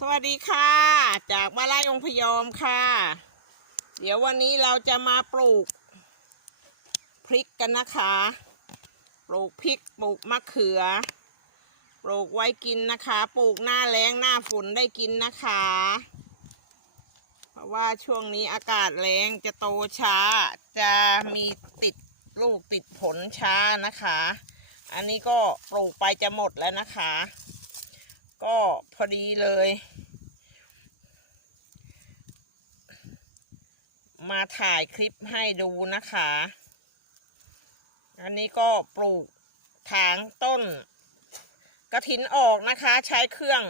สวัสดีค่ะ จากบ้านไร่องพยอมค่ะ เดี๋ยววันนี้เราจะมาปลูก พริกกันนะคะ ปลูกพริกปลูกมะเขือ ปลูกไว้กินนะคะ ปลูกหน้าแล้งหน้าฝนได้กินนะคะ เพราะว่าช่วงนี้อากาศแรงจะโตช้า จะมีติดลูกติดผลช้านะคะ อันนี้ก็ปลูกไปจะหมดแล้วนะคะ ก็พอดีเลย มาถ่ายคลิปให้ดูนะคะ อันนี้ก็ปลูกถางต้นกระถินออกนะคะ ใช้เครื่อง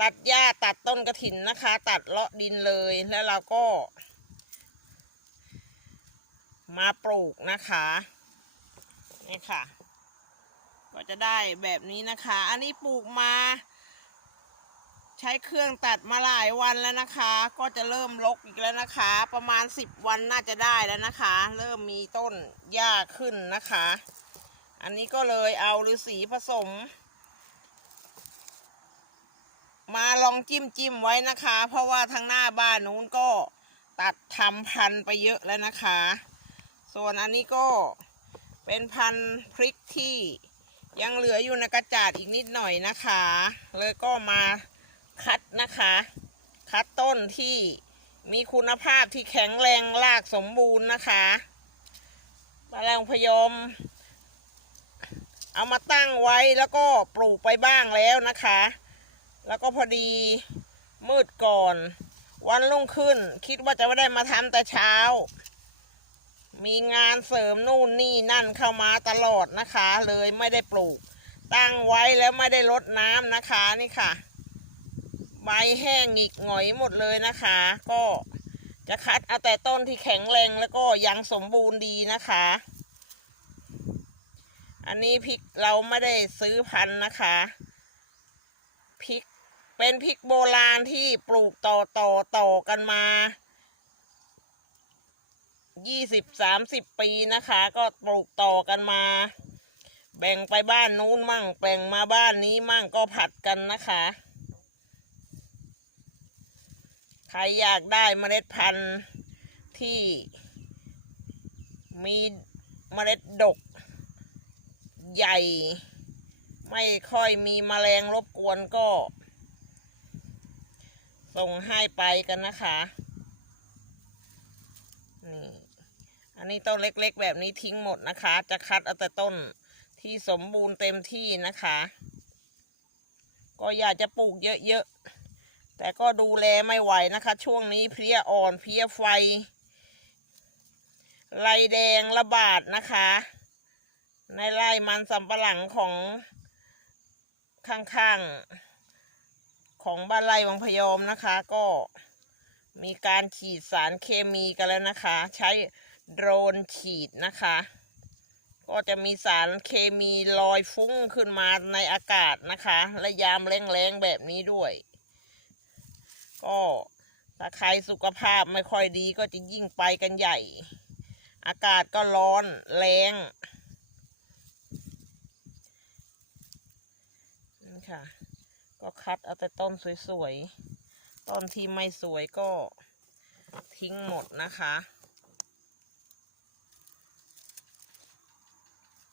ตัดหญ้าตัดต้นกระถินนะคะ ตัดเลาะดินเลยแล้วเราก็ มาปลูกนะคะนี่ค่ะ ก็จะได้แบบนี้นะคะ อันนี้ปลูกมา ช้เครื่องตัดมาหลายวันแล้วนะคะ ก็จะเริ่มรกอีกแล้วนะคะ ประมาณสิบวันน่าจะได้แล้วนะคะ เริ่มมีต้นหญ้าขึ้นนะคะ อันนี้ก็เลยเอาฤาษีผสม มาลองจิ้มจิ้มไว้นะคะ เพราะว่าทางหน้าบ้านนู้นก็ตัดทำพันไปเยอะแล้วนะคะ ส่วนอันนี้ก็เป็นพันพริกที่ยังเหลืออยู่ในกระจาดอีกนิดหน่อยนะคะ เลยก็มา คัดนะคะ คัดต้นที่มีคุณภาพที่แข็งแรงรากสมบูรณ์นะคะปลาแรงพยม เอามาตั้งไว้แล้วก็ปลูกไปบ้างแล้วนะคะ แล้วก็พอดีมืดก่อน วันรุ่งขึ้น คิดว่าจะไม่ได้มาทำแต่เช้า มีงานเสริมนู่นนี่นั่นเข้ามาตลอดนะคะ เลยไม่ได้ปลูก ตั้งไว้แล้วไม่ได้รดน้ำนะคะนี่ค่ะ ใบแห้งหงิกหงอยหมดเลยนะคะ ก็จะคัดเอาแต่ต้นที่แข็งแรงแล้วก็ยังสมบูรณ์ดีนะคะ อันนี้พริกเราไม่ได้ซื้อพันธุ์นะคะพริกเป็นพริกโบราณที่ปลูกต่อต่อต่อกันมายี่สิบสามสิบปีนะคะ ก็ปลูกต่อกันมา แบ่งไปบ้านนู้นมั่งแบ่งมาบ้านนี้มั่งก็ผัดกันนะคะ ใครอยากได้เมล็ดพันธุ์ที่มีเมล็ดดก ใหญ่ ไม่ค่อยมีแมลงรบกวนก็ ส่งให้ไปกันนะคะนี่อันนี้ต้นเล็กๆ แบบนี้ทิ้งหมดนะคะ จะคัดเอาแต่ต้นที่สมบูรณ์เต็มที่นะคะ ก็อยากจะปลูกเยอะๆ แต่ก็ดูแลไม่ไหวนะคะ ช่วงนี้เพลี้ยอ่อนเพลี้ยไฟไรแดงระบาดนะคะ ในไร่มันสำปะหลังของข้างๆ ของบ้านไร่วังพยอมนะคะ ก็มีการฉีดสารเคมีกันแล้วนะคะ ใช้โดรนฉีดนะคะ ก็จะมีสารเคมีลอยฟุ้งขึ้นมาในอากาศนะคะ และยามแรงๆแบบนี้ด้วย ก็ถ้าใครสุขภาพไม่ค่อยดีก็จะยิ่งไปกันใหญ่ อากาศก็ร้อนแรงนี่ค่ะ ก็คัดเอาแต่ต้นสวยๆ ต้นที่ไม่สวยก็ทิ้งหมดนะคะ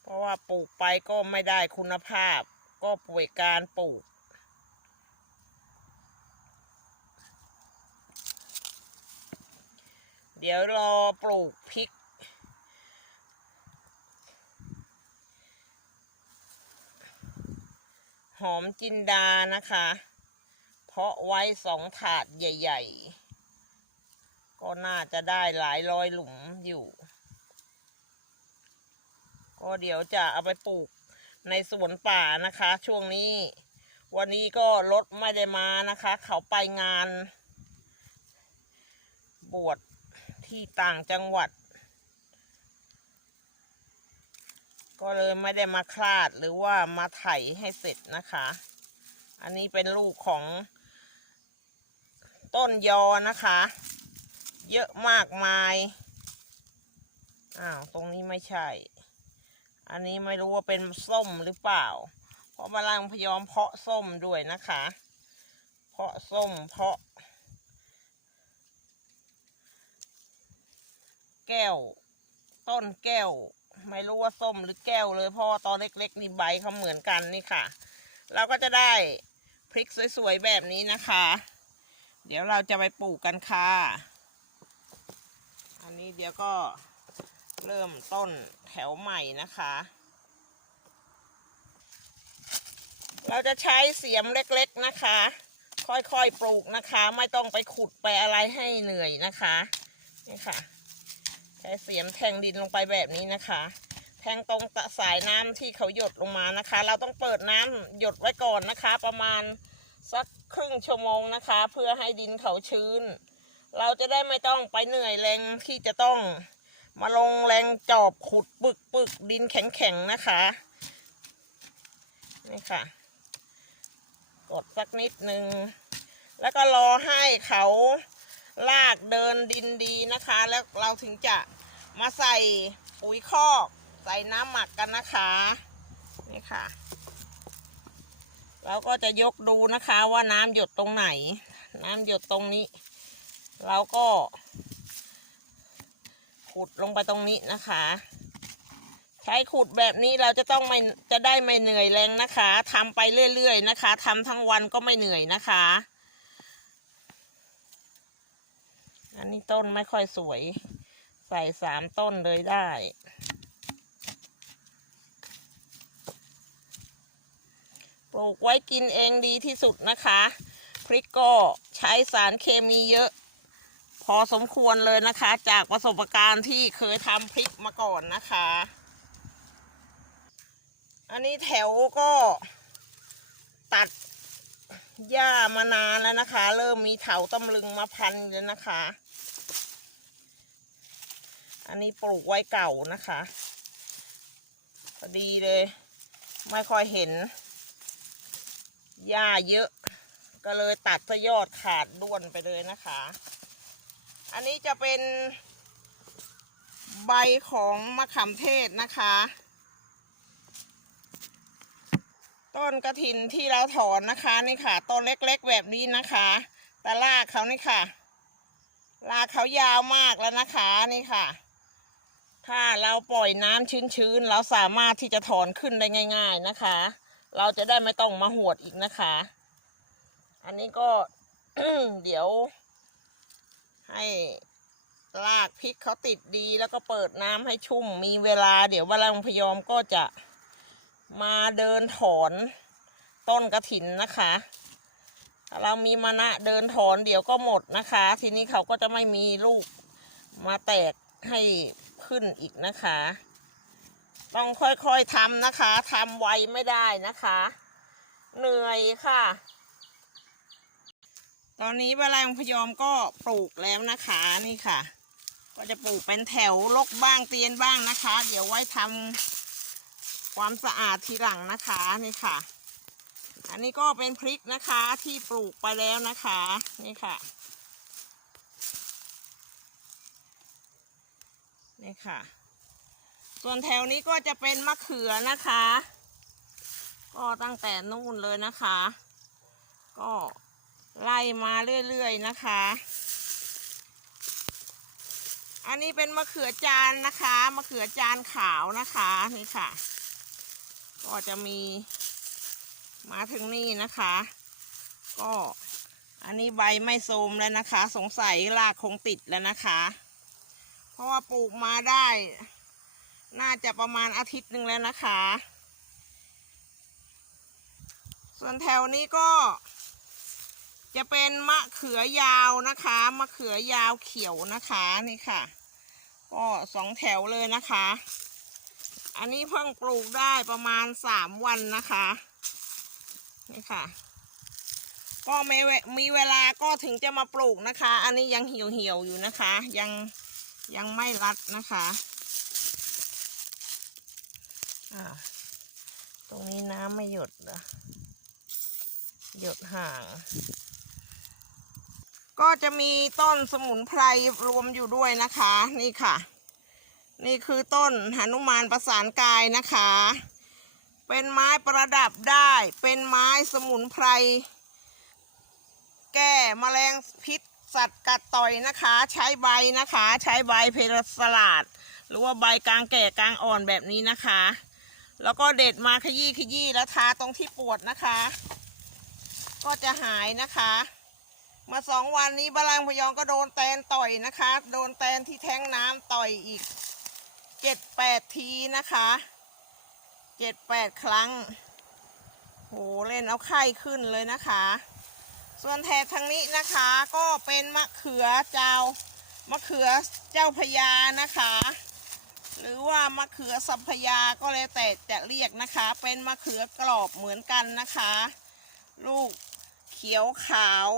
เพราะว่าปลูกไปก็ไม่ได้คุณภาพ ก็ป่วยการปลูก เดี๋ยวรอปลูกพริก หอมจินดานะคะ เพาะไว้สองถาดใหญ่ ๆ ก็น่าจะได้หลายร้อยหลุมอยู่ ก็เดี๋ยวจะเอาไปปลูกในสวนป่านะคะ ช่วงนี้ วันนี้ก็รถไม่ได้มานะคะ เขาไปงาน บวช ที่ต่างจังหวัด ก็เลยไม่ได้มาคลาดหรือว่ามาไถให้เสร็จนะคะ อันนี้เป็นลูกของต้นยอนะคะ เยอะมากมาย อ้าวตรงนี้ไม่ใช่ อันนี้ไม่รู้ว่าเป็นส้มหรือเปล่า เพราะมะลังพยอมเพาะส้มด้วยนะคะ เพาะส้มเพาะ แก้ว ต้นแก้ว ไม่รู้ว่าส้มหรือแก้วเลยเพราะว่าตอนเล็กๆนี่ใบเขาเหมือนกันนี่ค่ะ เราก็จะได้พริกสวยๆแบบนี้นะคะ เดี๋ยวเราจะไปปลูกกันค่ะ อันนี้เดี๋ยวก็เริ่มต้นแถวใหม่นะคะ เราจะใช้เสียมเล็กๆนะคะ ค่อยๆปลูกนะคะ ไม่ต้องไปขุดไปอะไรให้เหนื่อยนะคะ นี่ค่ะ ใช้เสียมแทงดินลงไปแบบนี้นะคะ แทงตรงสายน้ำที่เขาหยดลงมานะคะ เราต้องเปิดน้ำหยดไว้ก่อนนะคะ ประมาณสักครึ่งชั่วโมงนะคะ เพื่อให้ดินเขาชื้น เราจะได้ไม่ต้องไปเหนื่อยแรงที่จะต้องมาลงแรงจอบขุดปึกปึกดินแข็งๆนะคะนี่ค่ะ กดสักนิดนึง แล้วก็รอให้เขา ลากเดินดินดีนะคะ แล้วเราถึงจะมาใส่ปุ๋ยคอกใส่น้ำหมักกันนะคะนี่ค่ะ เราก็จะยกดูนะคะว่าน้ำหยดตรงไหน น้ำหยดตรงนี้ เราก็ขุดลงไปตรงนี้นะคะ ใช้ขุดแบบนี้เราจะต้องไม่จะได้ไม่เหนื่อยแรงนะคะทำไปเรื่อยๆนะคะทำทั้งวันก็ไม่เหนื่อยนะคะ อันนี้ต้นไม่ค่อยสวย ใส่สามต้นเลยได้ ปลูกไว้กินเองดีที่สุดนะคะ พริกก็ใช้สารเคมีเยอะ พอสมควรเลยนะคะ จากประสบการณ์ที่เคยทำพริกมาก่อนนะคะ อันนี้แถวก็ตัดหญ้ามานานแล้วนะคะ เริ่มมีเถาตำลึงมาพันแล้วนะคะ อันนี้ปลูกไว้เก่านะคะพอดีเลย ไม่ค่อยเห็นหญ้าเยอะ ก็เลยตัดซะยอดขาดด้วนไปเลยนะคะ อันนี้จะเป็นใบของมะขามเทศนะคะ ต้นกระถินที่เราถอนนะคะนี่ค่ะต้นเล็กๆแบบนี้นะคะ แต่รากเขานี่ค่ะ รากเขายาวมากแล้วนะคะนี่ค่ะ ถ้าเราปล่อยน้ำชื้นๆ เราสามารถที่จะถอนขึ้นได้ง่าย ๆนะคะ เราจะได้ไม่ต้องมาหวดอีกนะคะ อันนี้ก็เดี๋ยว ให้รากพริกเขาติดดีแล้วก็เปิดน้ำให้ชุ่ม มีเวลาเดี๋ยววลังพยอมก็จะมาเดินถอนต้นกระถินนะคะถ้าเรามีมานะเดินถอนเดี๋ยวก็หมดนะคะ ทีนี้เขาก็จะไม่มีลูกมาแตกให้ ขึ้นอีกนะคะ ต้องค่อยๆทำนะคะทำไวไม่ได้นะคะ เหนื่อยค่ะ ตอนนี้เวลาพยอมก็ปลูกแล้วนะคะนี่ค่ะ ก็จะปลูกเป็นแถวลกบ้างเตียนบ้างนะคะ เดี๋ยวไว้ทำความสะอาดทีหลังนะคะนี่ค่ะ อันนี้ก็เป็นพริกนะคะที่ปลูกไปแล้วนะคะ นี่ค่ะ นี่ค่ะ ส่วนแถวนี้ก็จะเป็นมะเขือนะคะ ก็ตั้งแต่นู่นเลยนะคะ ก็ไล่มาเรื่อยๆนะคะ อันนี้เป็นมะเขือจานนะคะมะเขือจานขาวนะคะนี่ค่ะ ก็จะมีมาถึงนี่นะคะ ก็อันนี้ใบไม่โทมแล้วนะคะ สงสัยรากคงติดแล้วนะคะ ราะว่าปลูกมาได้ น่าจะประมาณอาทิตย์หนึ่งแล้วนะคะ ส่วนแถวนี้ก็ จะเป็นมะเขือยาวนะคะ มะเขือยาวเขียวนะคะนี่ค่ะ ก็สองแถวเลยนะคะ อันนี้เพิ่งปลูกได้ประมาณสามวันนะคะนี่ค่ะก็ไม่มีเวลาก็ถึงจะมาปลูกนะคะ อันนี้ยังเหี่ยวเหี่ยวๆอยู่นะคะ ยัง ยังไม่รัดนะคะอ่าตรงนี้น้ำไม่หยดเหรอหยดห่าง ก็จะมีต้นสมุนไพรรวมอยู่ด้วยนะคะ นี่ค่ะ นี่คือต้นหนุมานประสานกายนะคะ เป็นไม้ประดับได้ เป็นไม้สมุนไพร แก้แมลงพิษ สัตว์กัดต่อยนะคะ ใช้ใบนะคะ ใช้ใบเพลสลาด หรือว่าใบกลางแก่กลางอ่อนแบบนี้นะคะ แล้วก็เด็ดมาขยี้ขยี้แล้วทาตรงที่ปวดนะคะ ก็จะหายนะคะ มาสองวันนี้บาลังพยองก็โดนแตนต่อยนะคะ โดนแตนที่แท้งน้ำต่อยอีกเจ็ดแปดทีนะคะเจ็ดแปดครั้งโหเล่นเอาไข้ขึ้นเลยนะคะ ส่วนแถบทางนี้นะคะก็เป็นมะเขือเจ้ามะเขือเจ้าพญานะคะ หรือว่ามะเขือสัพพยาก็แล้วแต่จะเรียกนะคะ เป็นมะเขือกรอบเหมือนกันนะคะ ลูกเขียวขาว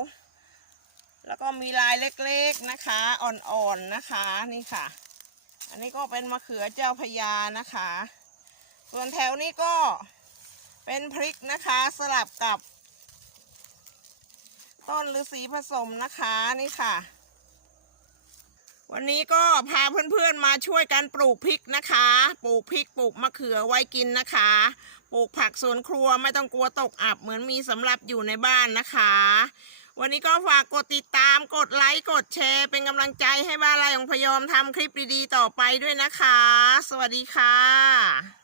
แล้วก็มีลายเล็กๆนะคะอ่อนๆนะคะนี่ค่ะ อันนี้ก็เป็นมะเขือเจ้าพญานะคะ ส่วนแถวนี้ก็เป็นพริกนะคะสลับกับ ต้นฤาษีผสมนะคะนี่ค่ะ วันนี้ก็พาเพื่อนๆมาช่วยกันปลูกพริกนะคะ ปลูกพริกปลูกมะเขือไว้กินนะคะ ปลูกผักสวนครัวไม่ต้องกลัวตกอับเหมือนมีสำหรับอยู่ในบ้านนะคะ วันนี้ก็ฝากกดติดตามกดไลค์กดแชร์ เป็นกำลังใจให้บ้านไรของพยอมทำคลิปดีๆต่อไปด้วยนะคะ สวัสดีค่ะ